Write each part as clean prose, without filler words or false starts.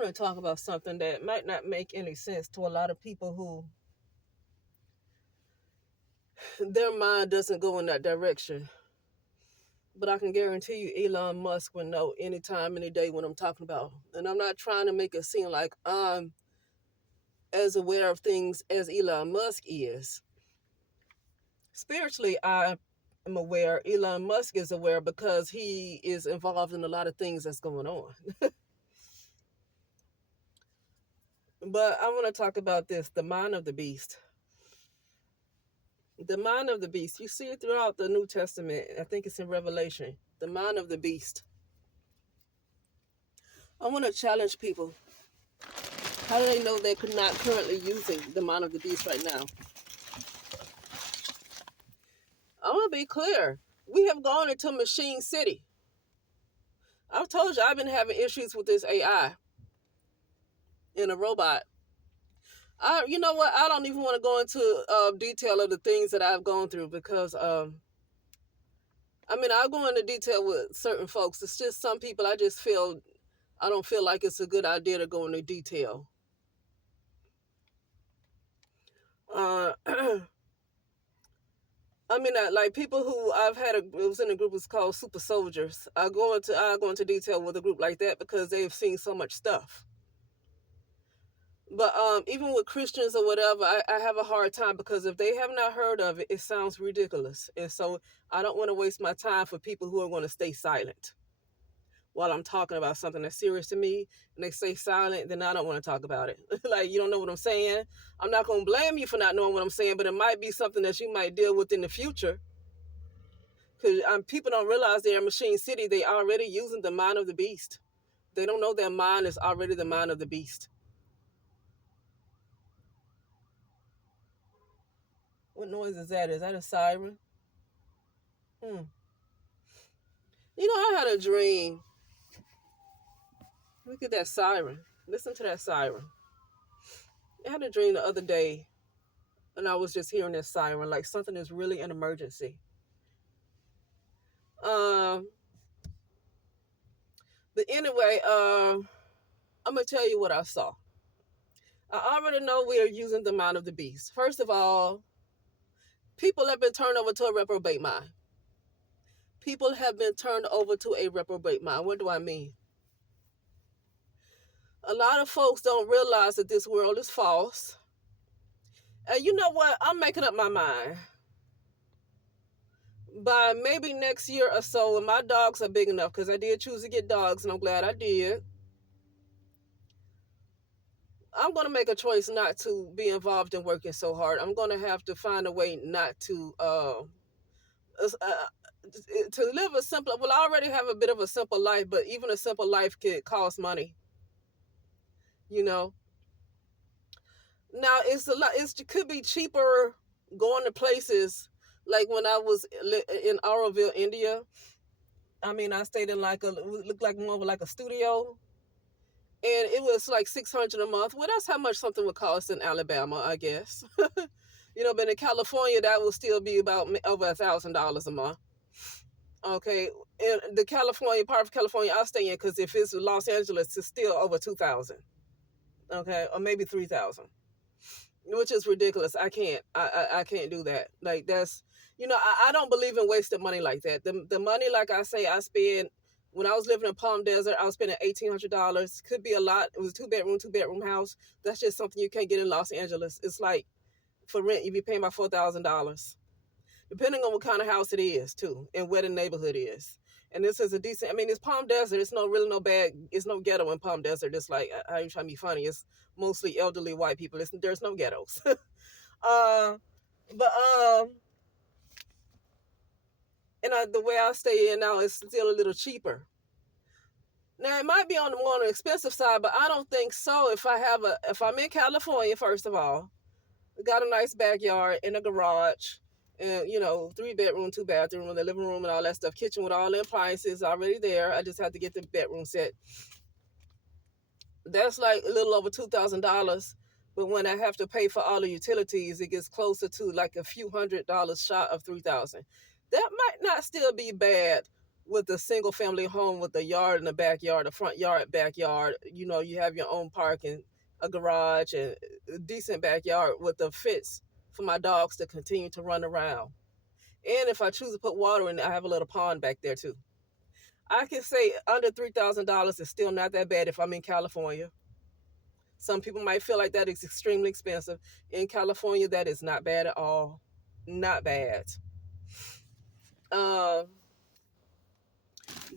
want to talk about something that might not make any sense to a lot of people who their mind doesn't go in that direction. But I can guarantee you Elon Musk will know anytime, any day what I'm talking about. And I'm not trying to make it seem like I'm as aware of things as Elon Musk is. Spiritually, I am aware. Elon Musk is aware because he is involved in a lot of things that's going on. But I want to talk about this, the mind of the beast. The mind of the beast. You see it throughout the New Testament. I think it's in Revelation. The mind of the beast. I want to challenge people. How do they know they're not currently using the mind of the beast right now? I want to be clear. We have gone into machine city. I've told you I've been having issues with this AI in a robot. You know what? I don't even want to go into detail of the things that I've gone through because I'll go into detail with certain folks. It's just some people I don't feel like it's a good idea to go into detail. Like people who it was in a group, it's called Super Soldiers. I go into detail with a group like that because they've seen so much stuff. But even with Christians or whatever, I have a hard time because if they have not heard of it, it sounds ridiculous. And so I don't want to waste my time for people who are going to stay silent while I'm talking about something that's serious to me, and they stay silent, then I don't want to talk about it. Like, you don't know what I'm saying? I'm not going to blame you for not knowing what I'm saying, but it might be something that you might deal with in the future. Because people don't realize they're in Machine City. They already using the mind of the beast. They don't know their mind is already the mind of the beast. What noise is that? Is that a siren? Hmm. You know, I had a dream. Look at that siren. Listen to that siren. I had a dream the other day, and I was just hearing this siren, like something is really an emergency. Um, but anyway, I'm gonna tell you what I saw. I already know we are using the mind of the beast. First of all, people have been turned over to a reprobate mind. People have been turned over to a reprobate mind. What do I mean? A lot of folks don't realize that this world is false. And you know what? I'm making up my mind. By maybe next year or so, when my dogs are big enough, because I did choose to get dogs, and I'm glad I did. I'm going to make a choice not to be involved in working so hard. I'm going to have to find a way not to live a simple. Well, I already have a bit of a simple life, but even a simple life could cost money. You know. Now it's a lot. It could be cheaper going to places like when I was in Auroville, India. I stayed in looked like more of like a studio, and it was like $600 a month. Well, that's how much something would cost in Alabama, I guess. But in California, that would still be about over $1,000 a month. Okay, in the California part of California I stay in, because if it's Los Angeles, it's still over 2,000. Okay, or maybe 3,000, which is ridiculous. I can't do that. Like that's, I don't believe in wasting money like that. The money, like I say, I spend. When I was living in Palm Desert, I was spending $1,800. Could be a lot. It was a two bedroom house. That's just something you can't get in Los Angeles. It's like for rent, you'd be paying about $4,000, depending on what kind of house it is too, and where the neighborhood is. And this is a decent. It's Palm Desert. It's no bad. It's no ghetto in Palm Desert. It's like, how you trying to be funny? It's mostly elderly white people. There's no ghettos. uh, but the way I stay in now is still a little cheaper. Now it might be on the more expensive side, but I don't think so. If I'm in California, first of all, got a nice backyard and a garage, and 3 bedroom, 2 bathroom, the living room and all that stuff, kitchen with all the appliances already there. I just have to get the bedroom set. That's like a little over $2,000. But when I have to pay for all the utilities, it gets closer to like a few $100s short of $3,000. That might not still be bad with a single family home with a yard and a backyard, a front yard, backyard. You know, you have your own parking, a garage, and a decent backyard with a fence for my dogs to continue to run around. And if I choose to put water in, I have a little pond back there too. I can say under $3,000 is still not that bad if I'm in California. Some people might feel like that is extremely expensive. In California, that is not bad at all. Not bad. Um,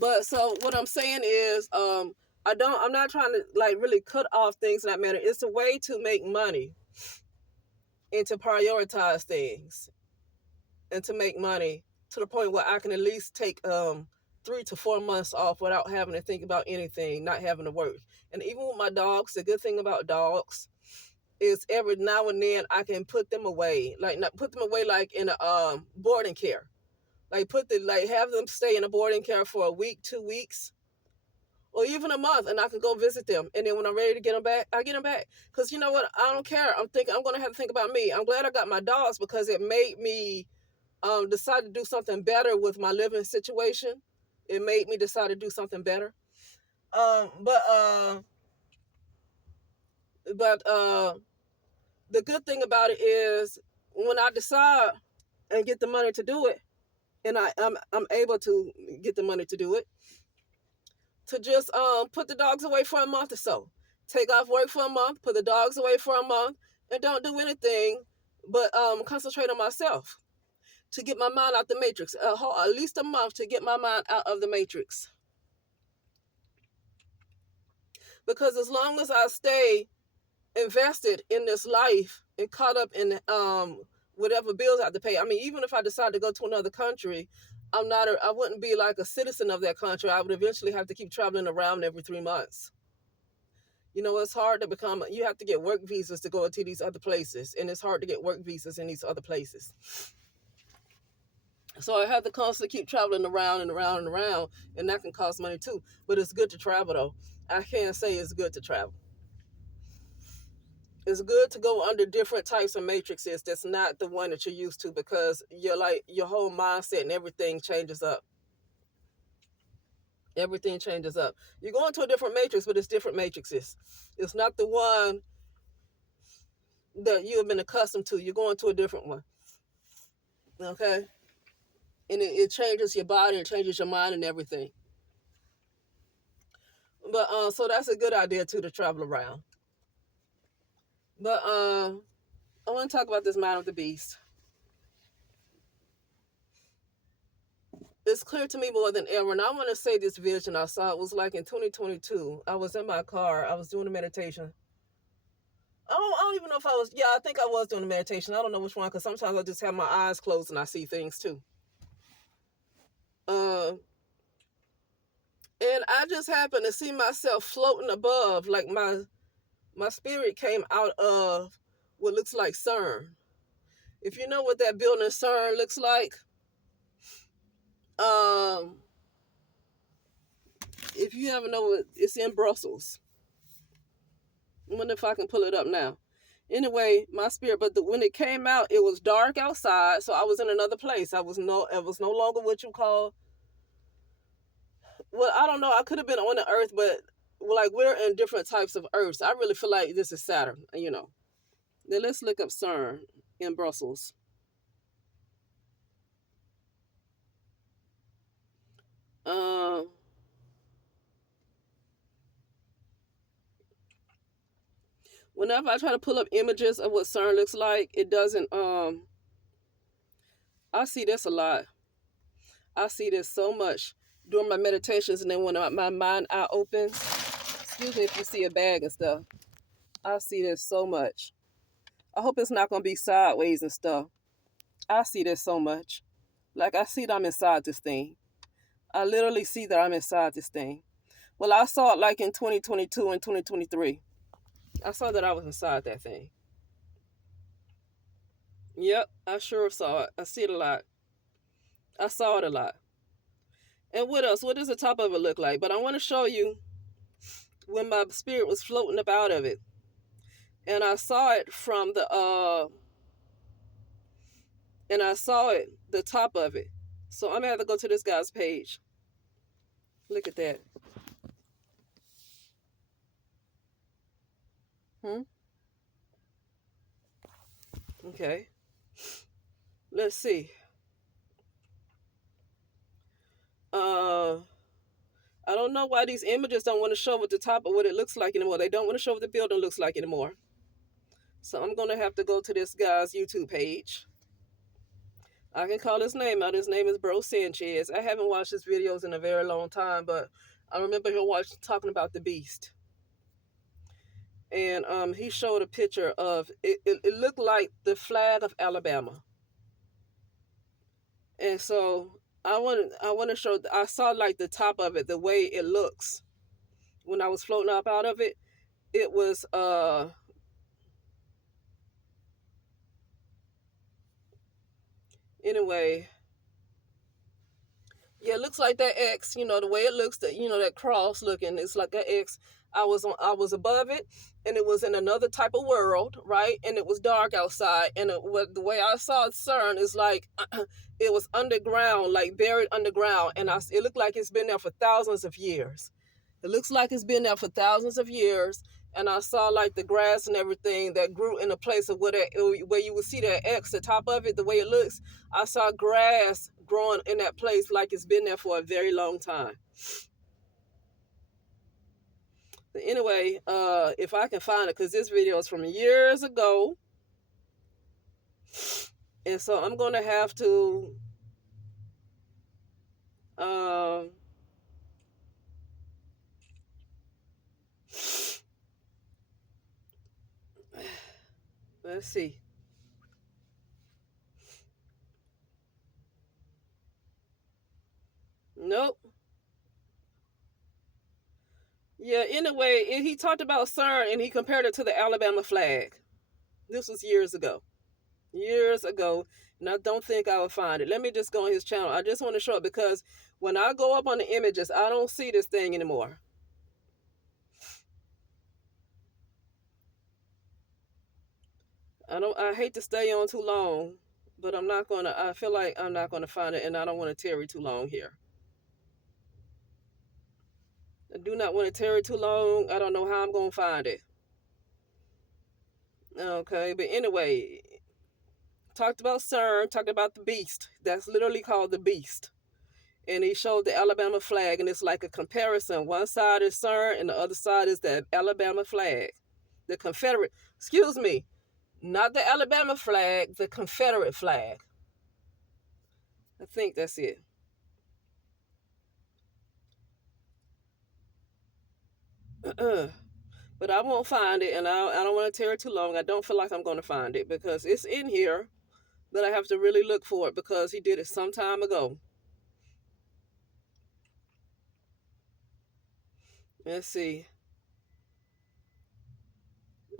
but so what I'm saying is, I'm not trying to like really cut off things in that matter. It's a way to make money and to prioritize things and to make money to the point where I can at least take 3 to 4 months off without having to think about anything, not having to work. And even with my dogs, the good thing about dogs is every now and then I can put them away, like not put them away like in a boarding care, like have them stay in a boarding care for a week, 2 weeks, or even a month, and I can go visit them. And then when I'm ready to get them back, I get them back. Because you know what? I don't care. I'm thinking I'm going to have to think about me. I'm glad I got my dogs because it made me decide to do something better with my living situation. It made me decide to do something better. But the good thing about it is when I decide and get the money to do it, and I'm able to get the money to do it, to just put the dogs away for a month or so. Take off work for a month, put the dogs away for a month, and don't do anything but concentrate on myself to get my mind out the matrix. At least a month to get my mind out of the matrix. Because as long as I stay invested in this life and caught up in whatever bills I have to pay. I mean, even if I decide to go to another country, I wouldn't be like a citizen of that country. I would eventually have to keep traveling around every 3 months. You know, it's hard to you have to get work visas to go into these other places, and it's hard to get work visas in these other places. So I have to constantly keep traveling around and around and around, and that can cost money too. But it's good to travel though. I can't say it's good to travel. It's good to go under different types of matrices that's not the one that you're used to, because your whole mindset and everything changes up. Everything changes up. You go into a different matrix, but it's different matrices. It's not the one that you have been accustomed to. You're going to a different one. Okay? And it changes your body, it changes your mind and everything. But so that's a good idea too, to travel around. But I want to talk about this mind of the beast. It's clear to me more than ever, and I want to say this vision I saw. It was like in 2022. I was in my car. I was doing a meditation. I don't even know if I was. Yeah, I think I was doing a meditation. I don't know which one, because sometimes I just have my eyes closed and I see things too. And I just happened to see myself floating above, like my spirit came out of what looks like CERN. If you know what that building CERN looks like, if you ever know it, it's in Brussels. I wonder if I can pull it up now. Anyway, my spirit, but when it came out, it was dark outside, so I was in another place. It was no longer what you call. Well, I don't know. I could have been on the Earth, but like we're in different types of Earths. I really feel like this is Saturn. You know. Then let's look up CERN in Brussels. Whenever I try to pull up images of what CERN looks like, it doesn't. I see this a lot. I see this so much during my meditations, and then when my mind eye opens, excuse me if you see a bag and stuff, I see this so much. I hope it's not going to be sideways and stuff. I see this so much. Like, I see that I'm inside this thing. I literally see that I'm inside this thing. Well, I saw it like in 2022 and 2023. I saw that I was inside that thing. Yep, I sure saw it. I see it a lot. I saw it a lot. And what else? What does the top of it look like? But I want to show you when my spirit was floating up out of it. And I saw it from the the top of it. So I'm gonna have to go to this guy's page. Look at that. Okay. Let's see. I don't know why these images don't want to show what the top of what it looks like anymore. They don't want to show what the building looks like anymore. So I'm going to have to go to this guy's YouTube page. I can call his name out. His name is Bro Sanchez. I haven't watched his videos in a very long time, but I remember him talking about the beast. And he showed a picture of it. It looked like the flag of Alabama. And so I want to show. I saw like the top of it, the way it looks when I was floating up out of it. It was anyway. Yeah, it looks like that X, the way it looks, that that cross looking, it's like an X. I was above it, and it was in another type of world, right? And it was dark outside, and the way I saw CERN is like it was underground, like buried underground, and it looked like it's been there for thousands of years. It looks like it's been there for thousands of years, and I saw like the grass and everything that grew in a place of where you would see that X, the top of it, the way it looks. I saw grass growing in that place like it's been there for a very long time. But anyway, if I can find it, because this video is from years ago, and so I'm gonna have to let's see. Nope. Yeah, anyway, he talked about CERN and he compared it to the Alabama flag. This was years ago. Years ago. And I don't think I would find it. Let me just go on his channel. I just want to show it because when I go up on the images, I don't see this thing anymore. I hate to stay on too long, but I feel like I'm not gonna find it, and I don't want to tarry too long here. I do not want to tarry too long. I don't know how I'm gonna find it. Okay, but anyway, talked about CERN, talked about the beast. That's literally called the beast. And he showed the Alabama flag, and it's like a comparison. One side is CERN, and the other side is the Alabama flag. The Confederate, excuse me, not the Alabama flag, the Confederate flag. I think that's it. But I won't find it, and I don't want to tear it too long. I don't feel like I'm going to find it because it's in here, but I have to really look for it because he did it some time ago. Let's see.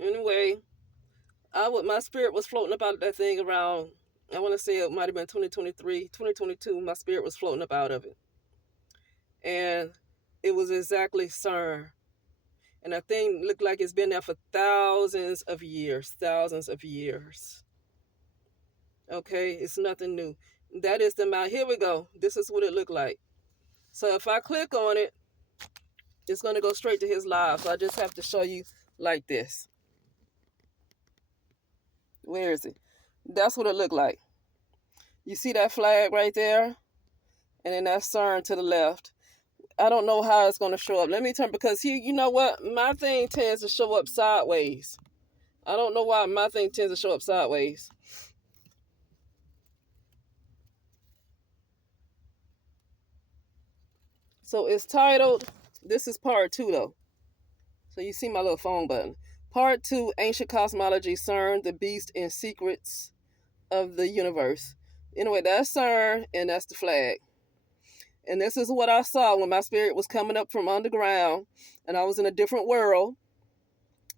Anyway, my spirit was floating about that thing around, I want to say it might have been 2023, 2022. My spirit was floating up out of it. And it was exactly CERN. And that thing looked like it's been there for thousands of years. Okay, it's nothing new. That is the mount. Here we go. This is what it looked like. So if I click on it, it's going to go straight to his live. So I just have to show you like this. Where is it? That's what it looked like. You see that flag right there? And then that CERN to the left. I don't know how it's going to show up. Let me turn, because here, you know what? My thing tends to show up sideways. I don't know why my thing tends to show up sideways. So it's titled, this is part 2 though. So you see my little phone button. Part 2, Ancient Cosmology, CERN, the Beast and Secrets of the Universe. Anyway, that's CERN and that's the flag. And this is what I saw when my spirit was coming up from underground and I was in a different world.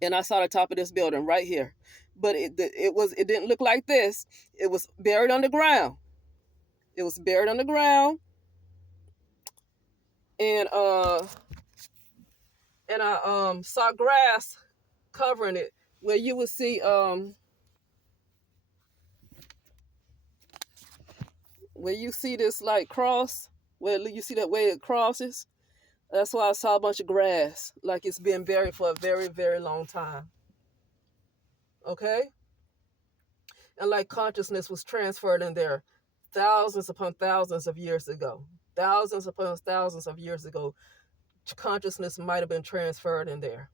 And I saw the top of this building right here. But it didn't look like this. It was buried underground. It was buried underground. And I saw grass covering it where you would see where you see this like cross, where you see that way it crosses, That's why I saw a bunch of grass, like it's been buried for a very, very long time. Okay? And like consciousness was transferred in there thousands upon thousands of years ago. Thousands upon thousands of years ago, consciousness might have been transferred in there.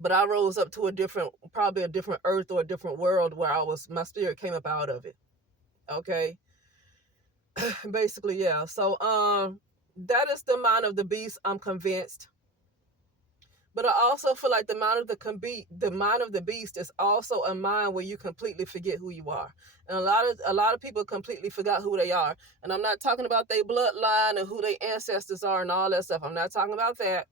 But I rose up to a different, probably a different earth or a different world where my spirit came up out of it. Okay? Basically, yeah. So that is the mind of the beast, I'm convinced. But I also feel like the mind of the beast is also a mind where you completely forget who you are. And a lot of people completely forgot who they are. And I'm not talking about their bloodline and who their ancestors are and all that stuff. I'm not talking about that.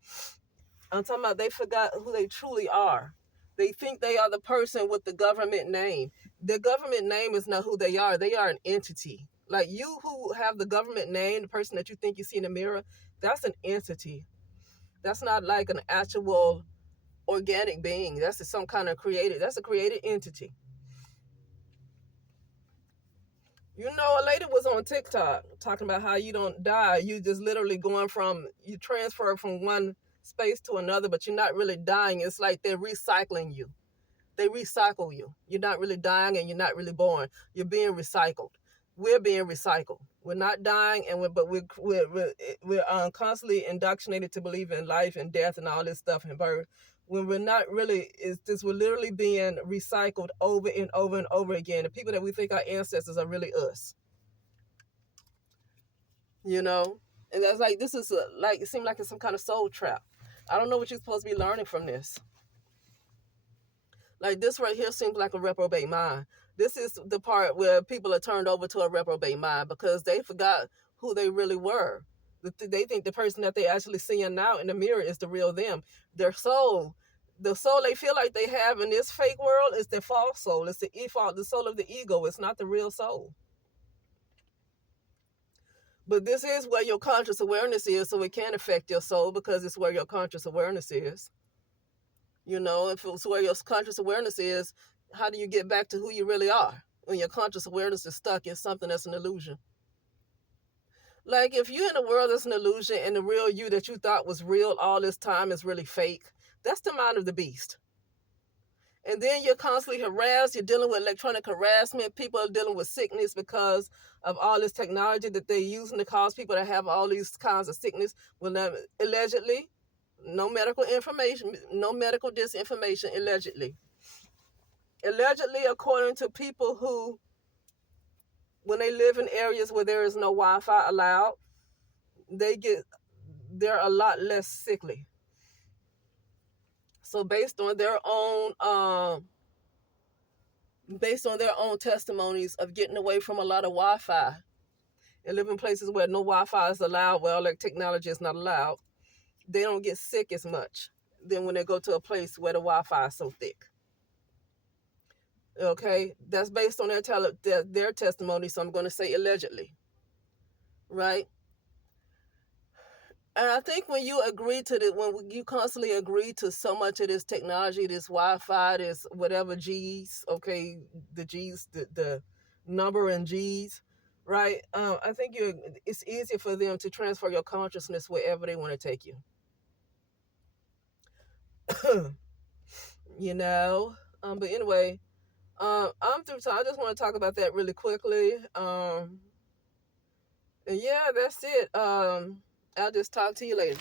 I'm talking about they forgot who they truly are. They think they are the person with the government name. The government name is not who they are. They are an entity. Like you who have the government name, the person that you think you see in the mirror, that's an entity. That's not like an actual organic being. That's some kind of that's a created entity. You know, a lady was on TikTok talking about how you don't die. You just literally you transfer from one space to another, but you're not really dying. It's like they're recycling you. They recycle you. You're not really dying and you're not really born. You're being recycled. We're being recycled. We're not dying, but we're constantly indoctrinated to believe in life and death and all this stuff and birth. When we're not really, we're literally being recycled over and over and over again. The people that we think are ancestors are really us. You know, and that's like this is it seems like it's some kind of soul trap. I don't know what you're supposed to be learning from this. Like this right here seems like a reprobate mind. This is the part where people are turned over to a reprobate mind because they forgot who they really were. They think the person that they actually seeing now in the mirror is the real them. Their soul, the soul they feel like they have in this fake world is their false soul. It's the soul of the ego. It's not the real soul. But this is where your conscious awareness is, so it can affect your soul because it's where your conscious awareness is. You know, if it's where your conscious awareness is, how do you get back to who you really are when your conscious awareness is stuck in something that's an illusion? Like if you're in a world that's an illusion and the real you that you thought was real all this time is really fake, that's the mind of the beast. And then you're constantly harassed. You're dealing with electronic harassment. People are dealing with sickness because of all this technology that they're using to cause people to have all these kinds of sickness. Well, allegedly, no medical information, no medical disinformation, allegedly. Allegedly, according to people who, when they live in areas where there is no Wi-Fi allowed, they're a lot less sickly. So based on their own testimonies of getting away from a lot of Wi-Fi and living in places where no Wi-Fi is allowed, where all that technology is not allowed, they don't get sick as much than when they go to a place where the Wi-Fi is so thick. Okay, that's based on their testimony, so I'm going to say allegedly, right? And I think when you when you constantly agree to so much of this technology, this Wi-Fi, this whatever G's, okay, the G's, the number in G's, right? I think it's easier for them to transfer your consciousness wherever they want to take you. You know, but anyway, I'm through. So I just want to talk about that really quickly. And yeah, that's it. I'll just talk to you later.